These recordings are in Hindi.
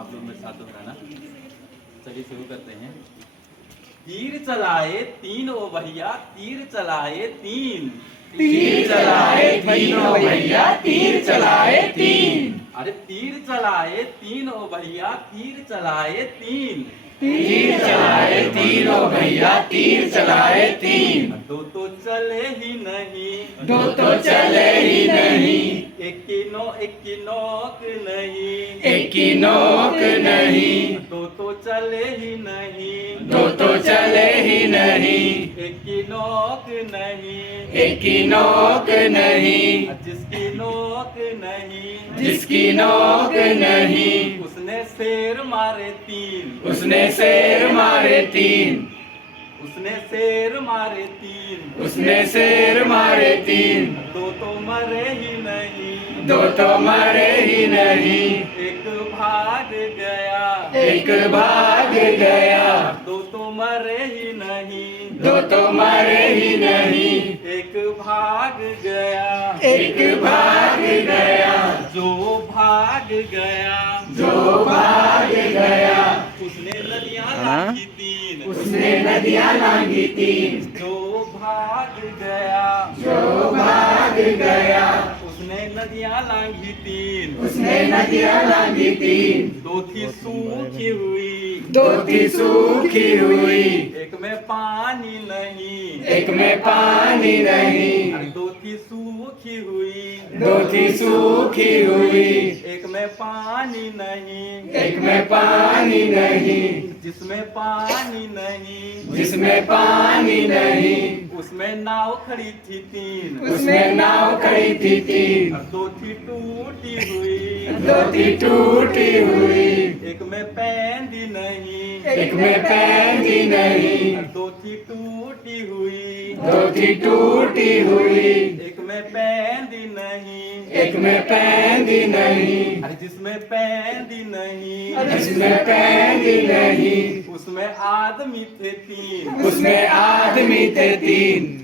आप लोग मेरे साथ दोहराना। चलिए शुरू करते हैं। तीर चलाए तीन ओ भैया, तीर चलाए तीन। तीर चलाए तीन ओ भैया, तीर चलाए तीन। अरे तीर चलाए तीन ओ भैया, तीर चलाए तीन। तीर चलाए तीन ओ भैया, तीर चलाए तीन। दो तो चले ही नहीं, दो तो चले ही नहीं, एक की नोक नहीं। एक की नोक नहीं। दो तो चले ही नहीं, दो तो चले ही नहीं, एक की नोक नहीं। एक की नोक नहीं। जिसकी नोक नहीं, जिसकी नोक नहीं, उसने शेर मारे तीन। उसने शेर मारे तीन। उसने शेर मारे तीन। उसने शेर मारे तीन। दो तो मरे ही नहीं, दो तो मरे ही नहीं, एक भाग गया। एक भाग गया। दो तो मरे ही नहीं, दो तो मरे ही नहीं, एक भाग गया। एक भाग गया। जो भाग गया, जो भाग गया, उसने नदियां लांघी तीन। उसने नदियां लांघी तीन। जो भाग गया, जो भाग गया, उसने नदियां लांघी तीन। उसने नदियां लांघी तीन। दो थी सूखी हुई, दो थी सूखी हुई, एक में पानी नहीं। एक में पानी नहीं। अरे दो थी सूखी हुई, दो थी सूखी हुई, एक में पानी नहीं। एक में पानी नहीं। जिसमें पानी नहीं, जिसमें पानी नहीं, उसमें नाव खड़ी थी तीन। उसमें नाव खड़ी थी तीन। दो थी टूटी हुई, दो थी टूटी हुई, एक में पैंदी नहीं। एक में पैंदी नहीं। दो थी टूटी हुई, दो थी टूटी हुई, एक में पैंदी नहीं। एक में पैंदी नहीं। अरे जिसमें पैंदी नहीं, जिसमें पैंदी नहीं, उसमें आदमी थे तीन। उसमें आदमी थे तीन।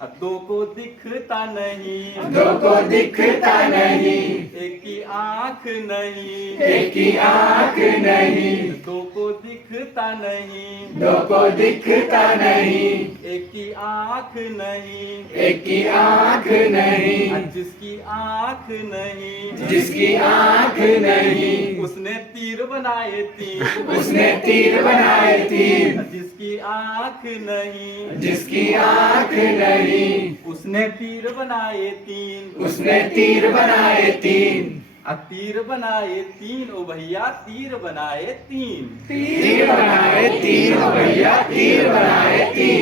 अब दो को दिखता नहीं, दो को दिखता नहीं, एक की आंख नहीं। एक की आंख नहीं। दो को दिखता नहीं, दो को दिखता नहीं, एक की आंख नहीं। एक की आंख नहीं। जिसकी आंख नहीं, जिसकी आंख नहीं, उसने तीर बनाए तीन। उसने तीर बनाए तीन। जिसकी आंख नहीं, जिसकी आंख नहीं, उसने तीर बनाए तीन। उसने तीर बनाए तीन। तीर बनाए तीन ओ भैया, तीर बनाए तीन। तीर बनाए तीन ओ भैया, तीर बनाए तीन।